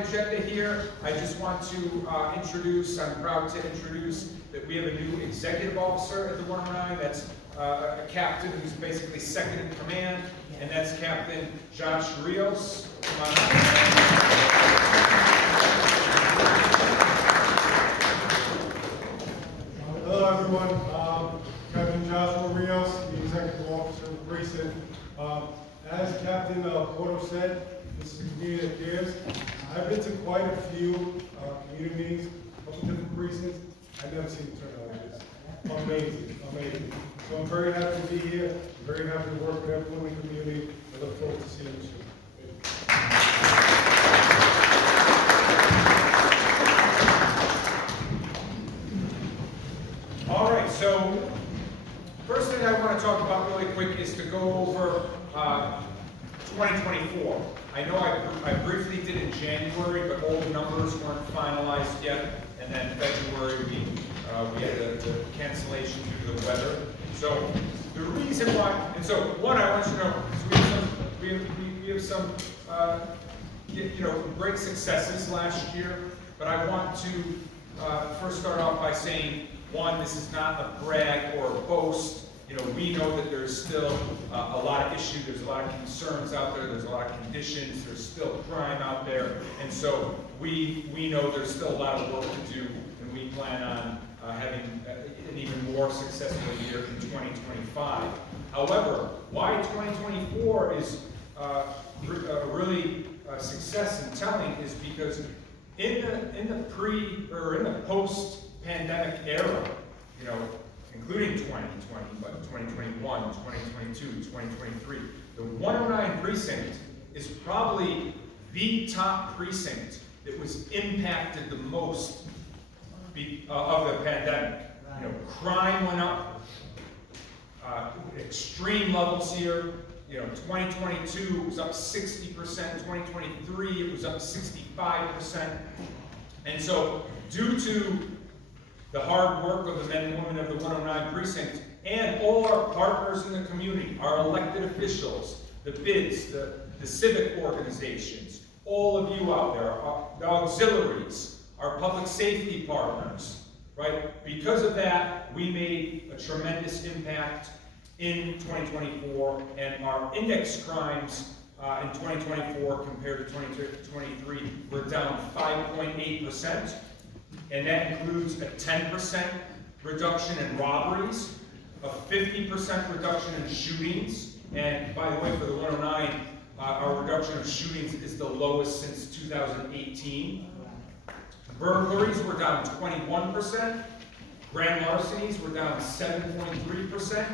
agenda here, I just want to I'm proud to introduce that we have a new executive officer at the 109. That's a captain who's basically second in command, and that's Captain Josh Rios. Come on up. Hello everyone, Captain Joshua Rios, the Executive Officer of the Precinct. As Captain Porto said, this is a community that cares. I've been to quite a few community meetings, a couple different precincts. I've never seen a turnout like this. Amazing, amazing. So I'm very happy to be here. I'm very happy to work with everyone in the community. I look forward to seeing you soon. All right, so first thing I want to talk about really quick is to go over 2024. I know I briefly did in January, but all the numbers weren't finalized yet. And then February, we had the cancellation due to the weather. So the reason why, and so one, I want you to know, we have some great successes last year, but I want to first start off by saying, one, this is not a brag or a boast. We know that there's still a lot of issues, there's a lot of concerns out there, there's a lot of conditions, there's still crime out there, and so we know there's still a lot of work to do, and we plan on having an even more successful year in 2025. However, why 2024 is really a success in telling is because in the post-pandemic era, including 2020, but 2021, 2022, 2023, the 109 precinct is probably the top precinct that was impacted the most of the pandemic. Crime went up, extreme levels here. 2022 was up 60%, 2023 it was up 65%. And so due to the hard work of the men and women of the 109 precinct and all our partners in the community, our elected officials, the BIDs, the civic organizations, all of you out there, the auxiliaries, our public safety partners, right? Because of that, we made a tremendous impact in 2024, and our index crimes in 2024 compared to 2023 were down 5.8%. And that includes a 10% reduction in robberies, a 50% reduction in shootings. And by the way, for the 109, our reduction of shootings is the lowest since 2018. Burglaries were down 21%. Grand larcenies were down 7.3%.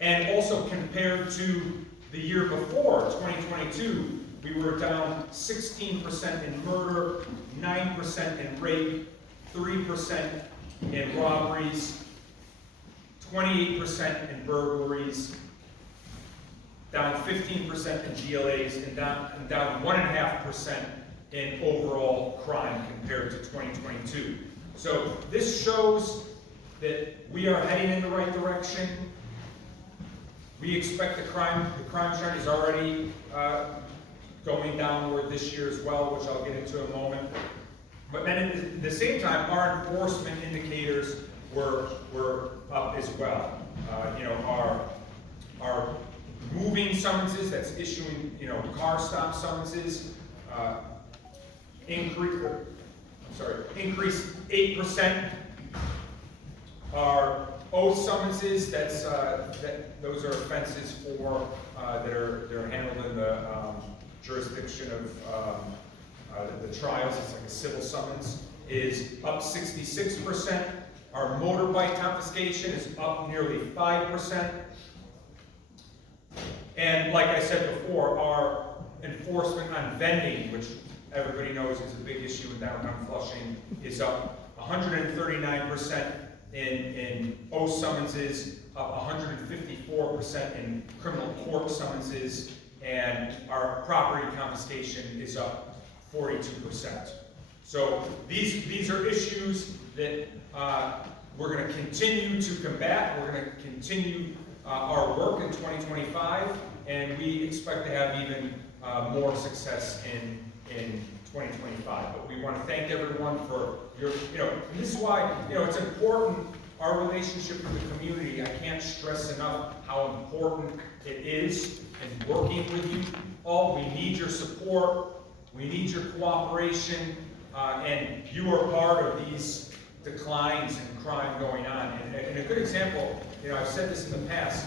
And also compared to the year before, 2022, we were down 16% in murder, 9% in rape, 3% in robberies, 28% in burglaries, down 15% in GLAs, and down 1.5% in overall crime compared to 2022. So this shows that we are heading in the right direction. We expect the crime trend is already going downward this year as well, which I'll get into in a moment. But then at the same time, our enforcement indicators were up as well. Our moving summonses, that's issuing car stop summonses, increased 8%. Our oath summonses, those are offenses for that are handled in the jurisdiction of the trials. It's like a civil summons, is up 66%. Our motorbike confiscation is up nearly 5%. And like I said before, our enforcement on vending, which everybody knows is a big issue in downtown Flushing, is up 139% in oath summonses, up 154% in criminal court summonses, and our property confiscation is up 42%. So these are issues that we're going to continue to combat. We're going to continue our work in 2025, and we expect to have even more success in 2025. But we want to thank everyone for your, and this is why, it's important, our relationship with the community. I can't stress enough how important it is in working with you all. We need your support. We need your cooperation. And you are part of these declines in crime going on. And a good example, I've said this in the past,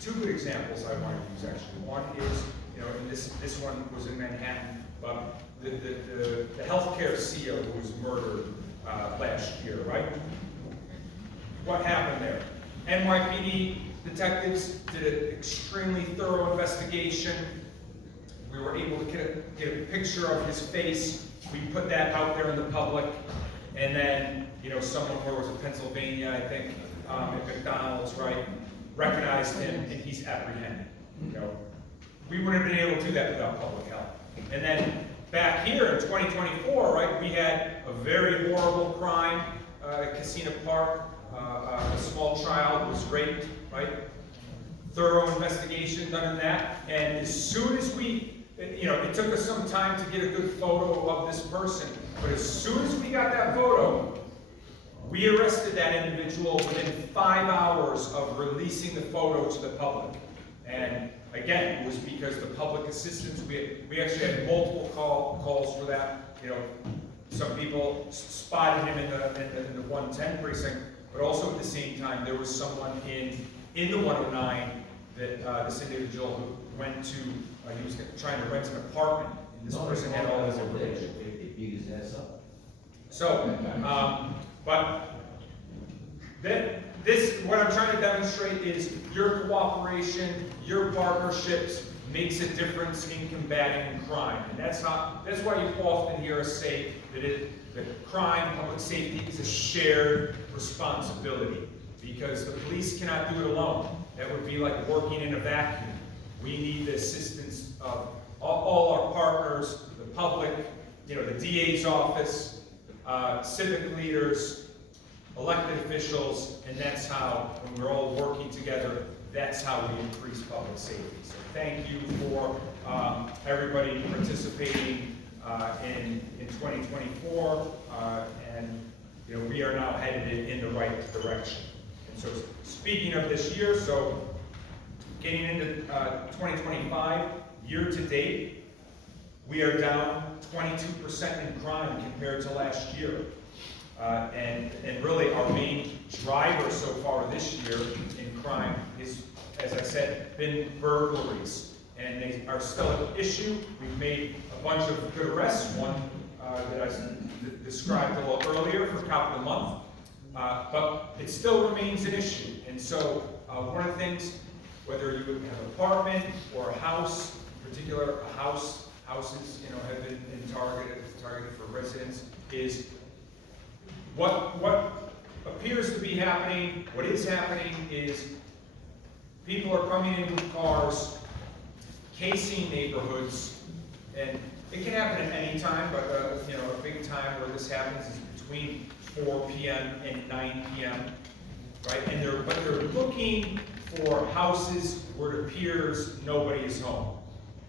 two good examples I want to use actually. One is, and this one was in Manhattan, but the healthcare CEO who was murdered last year, right? What happened there? NYPD detectives did an extremely thorough investigation. We were able to get a picture of his face. We put that out there in the public. And then, someone, where was it, Pennsylvania, I think, at McDonald's, right, recognized him and he's apprehended. We wouldn't have been able to do that without public help. And then back here in 2024, right, we had a very horrible crime at Casino Park. A small child was raped, right? Thorough investigation done in that. And as soon as it took us some time to get a good photo of this person, but as soon as we got that photo, we arrested that individual within 5 hours of releasing the photo to the public. And again, it was because the public assistance, we actually had multiple calls for that. Some people spotted him in the 110 precinct, but also at the same time, there was someone in the 109 that this individual who went to, he was trying to rent an apartment, and this person had all this information. They beat his ass up. So, but what I'm trying to demonstrate is your cooperation, your partnerships makes a difference in combating crime. And that's why you often hear us say that crime, public safety is a shared responsibility, because the police cannot do it alone. That would be like working in a vacuum. We need the assistance of all our partners, the public, the DA's office, civic leaders, elected officials, and that's how, when we're all working together, that's how we increase public safety. So thank you for everybody participating in 2024, and we are now headed in the right direction. And so speaking of this year, so getting into 2025, year to date, we are down 22% in crime compared to last year. And really our main driver so far this year in crime is, as I said, been burglaries. And they are still an issue. We've made a bunch of good arrests, one that I described a little earlier for Cop of the Month. But it still remains an issue. And so one of the things, whether you have an apartment or a house, in particular houses have been targeted for residents, is what appears to be happening, what is happening is people are coming in with cars, casing neighborhoods, and it can happen at any time, but a big time where this happens is between 4 p.m. and 9 p.m., right? And they're looking for houses where it appears nobody is home,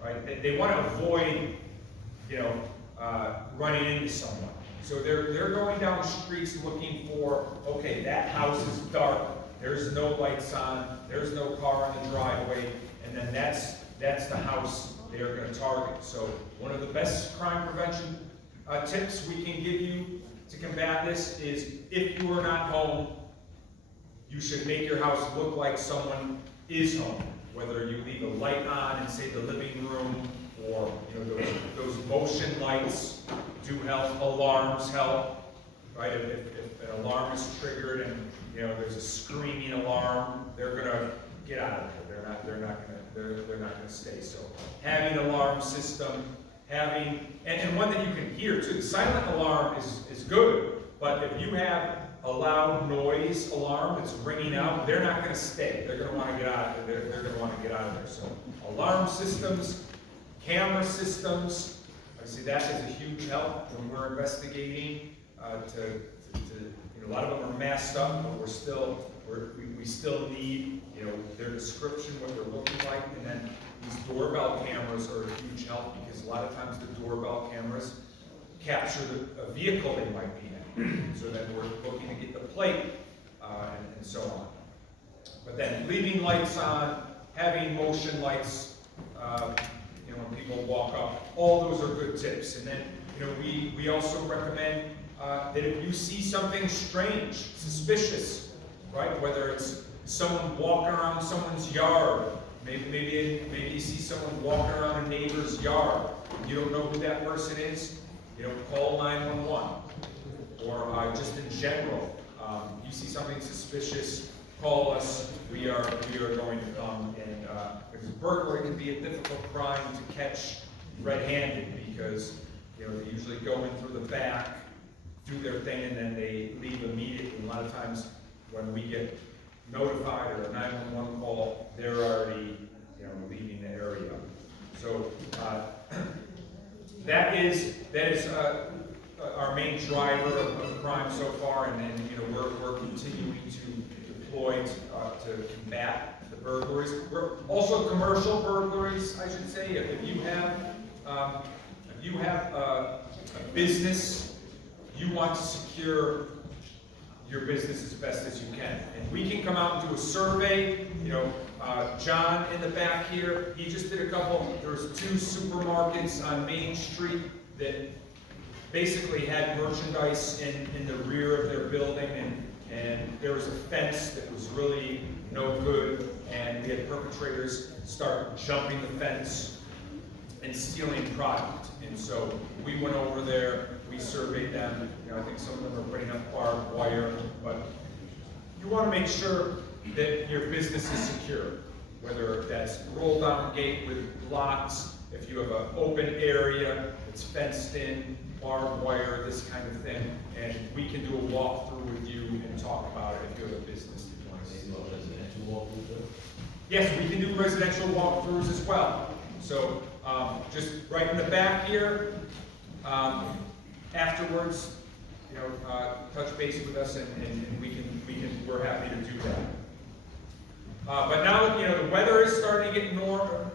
right? They want to avoid, running into someone. So they're going down the streets looking for, okay, that house is dark, there's no lights on, there's no car in the driveway, and then that's the house they're going to target. So one of the best crime prevention tips we can give you to combat this is, if you are not home, you should make your house look like someone is home. Whether you leave a light on in, say, the living room, or those motion lights do help. Alarms help, right? If an alarm is triggered and there's a screaming alarm, they're gonna get out of there. They're not gonna stay. So having an alarm system, and one that you can hear too. The silent alarm is good, but if you have a loud noise alarm that's ringing out, they're not gonna stay. They're gonna want to get out of there. They're gonna want to get out of there. So alarm systems, camera systems, obviously that is a huge help when we're investigating. A lot of them are masked up, but we're still we still need, you know, their description, what they're looking like, and then these doorbell cameras are a huge help, because a lot of times the doorbell cameras capture a vehicle they might be in, so then we're looking to get the plate, and so on. But then leaving lights on, having motion lights, you know, when people walk up, all those are good tips. And then, you know, we also recommend that if you see something strange, suspicious, right? Whether it's someone walking around someone's yard, maybe you see someone walking around a neighbor's yard, you don't know who that person is, you know, call 911. Or just in general, you see something suspicious, call us. We are going to come, and because burglary can be a difficult crime to catch red-handed, because you know they usually go in through the back, do their thing, and then they leave immediately. A lot of times when we get notified or a 911 call, they're already, you know, leaving the area. So that is our main driver of crime so far, and then, you know, we're continuing to deploy to combat the burglaries. We're also commercial burglaries, I should say. If you have a business, you want to secure your business as best as you can, and we can come out and do a survey. You know, John in the back here, he just did a couple. There was 2 supermarkets on Main Street that basically had merchandise in the rear of their building, and there was a fence that was really no good, and we had perpetrators start jumping the fence and stealing product. And so we went over there, we surveyed them. You know, I think some of them are putting up barbed wire, but you want to make sure that your business is secure, whether that's roll down gate with locks, if you have an open area, it's fenced in, barbed wire, this kind of thing, and we can do a walkthrough with you and talk about it if you have a business that you want to see. Yes, we can do residential walkthroughs as well. So just right in the back here, afterwards, you know, touch base with us, and we're happy to do that. But now, you know, the weather is starting to get warmer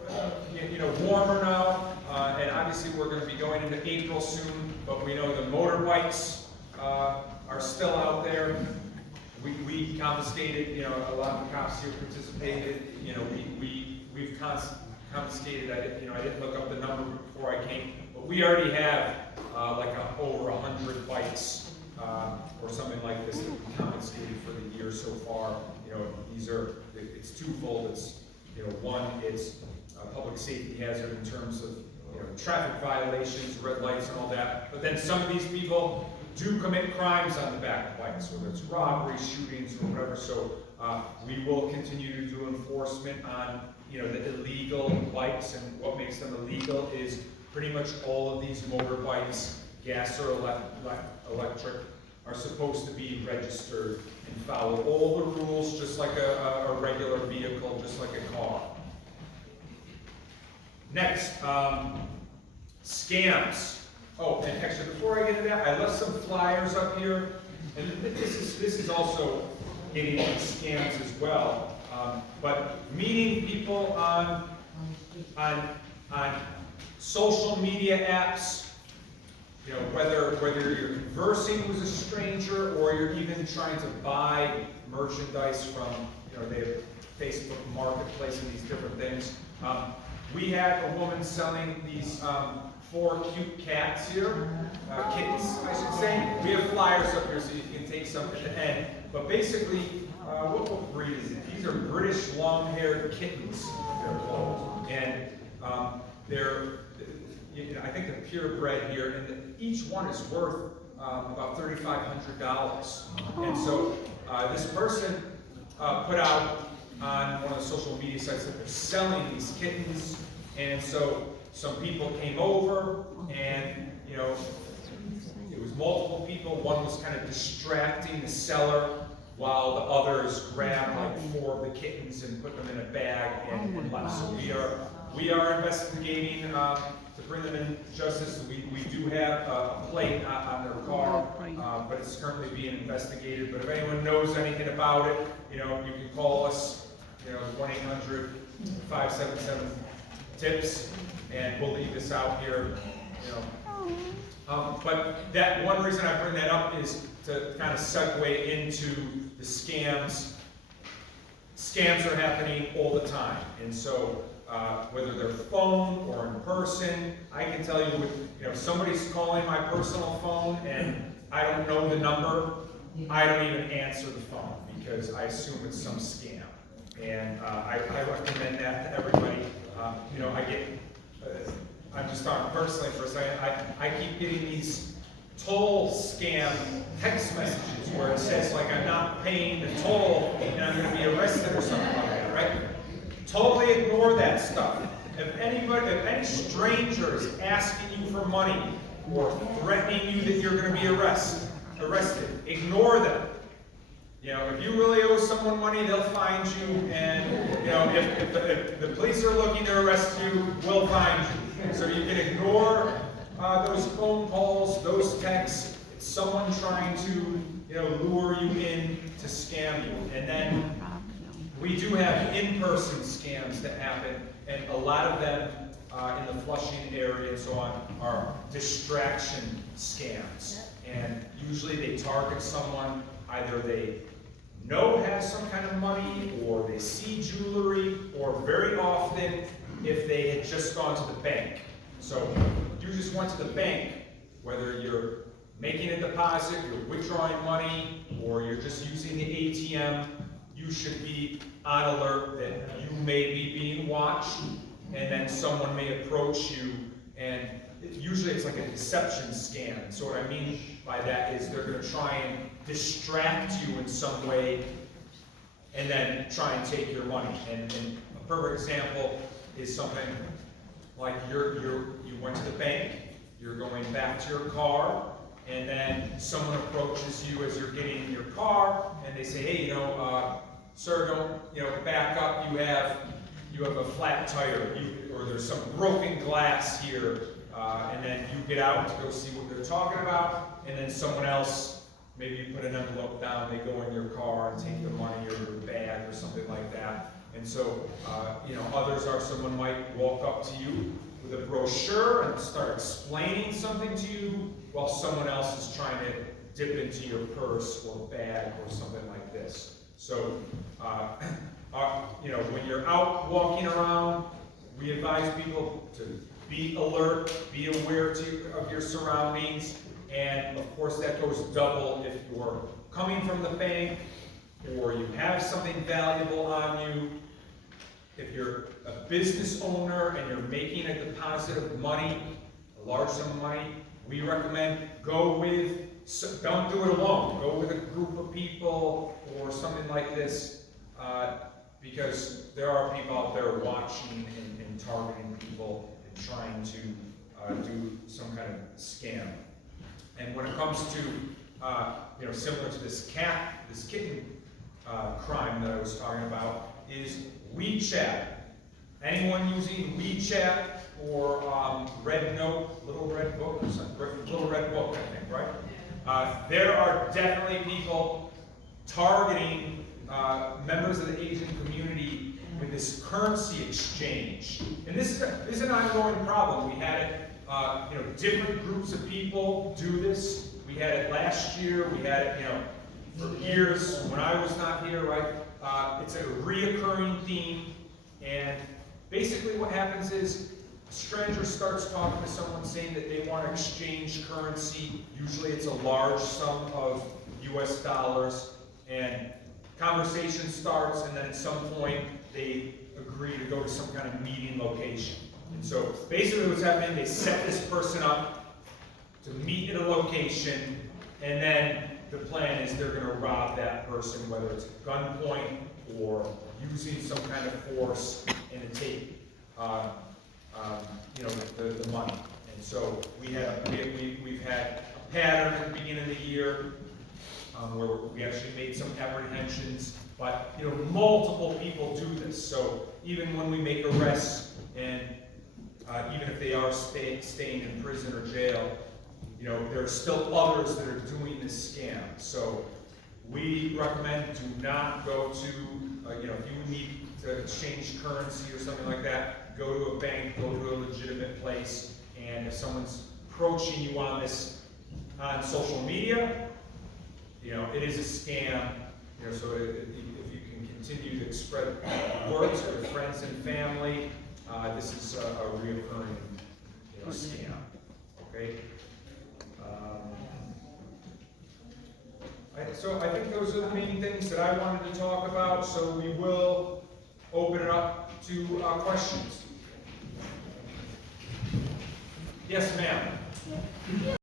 now, and obviously we're going to be going into April soon. But we know the motorbikes are still out there. We confiscated, you know, a lot of the cops here participated. You know, we've confiscated. I didn't look up the number before I came, but we already have over 100 bikes or something like this that we confiscated for the year so far. You know, it's twofold. It's, you know, one, it's a public safety hazard in terms of, you know, traffic violations, red lights and all that. But then some of these people do commit crimes on the back of bikes, whether it's robberies, shootings, or whatever. So we will continue to do enforcement on, you know, the illegal bikes, and what makes them illegal is pretty much all of these motorbikes, gas or electric, are supposed to be registered and follow all the rules, just like a regular vehicle, just like a car. Next, scams. Oh, and actually, before I get into that, I left some flyers up here, and this is also getting into scams as well. But meeting people on social media apps, you know, whether you're conversing with a stranger or you're even trying to buy merchandise from, you know, they have Facebook Marketplace and these different things. We had a woman selling these 4 cute cats here, kittens, I should say. We have flyers up here so you can take some at the end. But basically, what breed is it? These are British long-haired kittens, they're called. And I think they're purebred here, and each one is worth about $3,500. And so this person put out on one of the social media sites that they're selling these kittens, and so some people came over, and, you know, it was multiple people. One was kind of distracting the seller while the others grabbed like 4 of the kittens and put them in a bag and left. So we are investigating to to bring them in justice. We do have a plate on their car, but it's currently being investigated. But if anyone knows anything about it, you know, you can call us, you know, 1-800-577-TIPS, and we'll leave this out here, you know. But that one reason I bring that up is to kind of segue into the scams. Scams are happening all the time, and so whether they're phone or in person, I can tell you, you know, somebody's calling my personal phone and I don't know the number, I don't even answer the phone because I assume it's some scam, and I recommend that to everybody. You know, I get. I'm just talking personally for a second. I keep getting these toll scam text messages where it says like I'm not paying the toll and I'm going to be arrested or something like that, right? Totally ignore that stuff. If any stranger is asking you for money or threatening you that you're going to be arrested, ignore them. You know, if you really owe someone money, they'll find you, and you know, if the police are looking to arrest you, we'll find you. So you can ignore those phone calls, those texts. It's someone trying to, you know, lure you in to scam you. And then we do have in-person scams that happen, and a lot of them in the Flushing area and so on are distraction scams. And usually they target someone, either they know has some kind of money, or they see jewelry, or very often if they had just gone to the bank. So you just went to the bank, whether you're making a deposit, you're withdrawing money, or you're just using the ATM, you should be on alert that you may be being watched, and then someone may approach you, and usually it's like a deception scam. So what I mean by that is they're going to try and distract you in some way, and then try and take your money. And a perfect example is something like you went to the bank, you're going back to your car, and then someone approaches you as you're getting in your car, and they say, hey, you know, sir, don't, you know, back up. You have a flat tire, or there's some broken glass here, and then you get out to go see what they're talking about, and then someone else, maybe you put an envelope down, they go in your car and take the money or your bag or something like that. And so, you know, others are someone might walk up to you with a brochure and start explaining something to you, while someone else is trying to dip into your purse or bag or something like this. So, you know, when you're out walking around, we advise people to be alert, be aware of your surroundings, and of course that goes double if you're coming from the bank or you have something valuable on you. If you're a business owner and you're making a deposit of money, a large sum of money, we recommend don't do it alone. Go with a group of people or something like this, because there are people out there watching and targeting people and trying to do some kind of scam. And when it comes to, you know, similar to this kitten crime that I was talking about, is WeChat. Anyone using WeChat or Red Note, Little Red Book, or something? Little Red Book, I think, right? There are definitely people targeting members of the Asian community with this currency exchange. And this is an ongoing problem. We had it, you know, different groups of people do this. We had it last year, we had it, you know, for years when I was not here, right? It's a reoccurring theme, and basically what happens is a stranger starts talking to someone saying that they want to exchange currency. Usually it's a large sum of US dollars, and conversation starts, and then at some point they agree to go to some kind of meeting location. And so basically what's happening, they set this person up to meet at a location, and then the plan is they're going to rob that person, whether it's gunpoint or using some kind of force, and to take you know, the money. And so we've had a pattern at the beginning of the year where we actually made some apprehensions, but you know, multiple people do this. So even when we make arrests and even if they are staying in prison or jail, you know, there are still others that are doing this scam. So we recommend do not go to, you know, if you need to exchange currency or something like that, go to a bank, go to a legitimate place, and if someone's approaching you on this on social media, you know, it is a scam. You know, so if you can continue to spread word to your friends and family, this is a reoccurring, you know, scam. Okay. So I think those are the main things that I wanted to talk about. So we will open it up to questions. Yes, ma'am.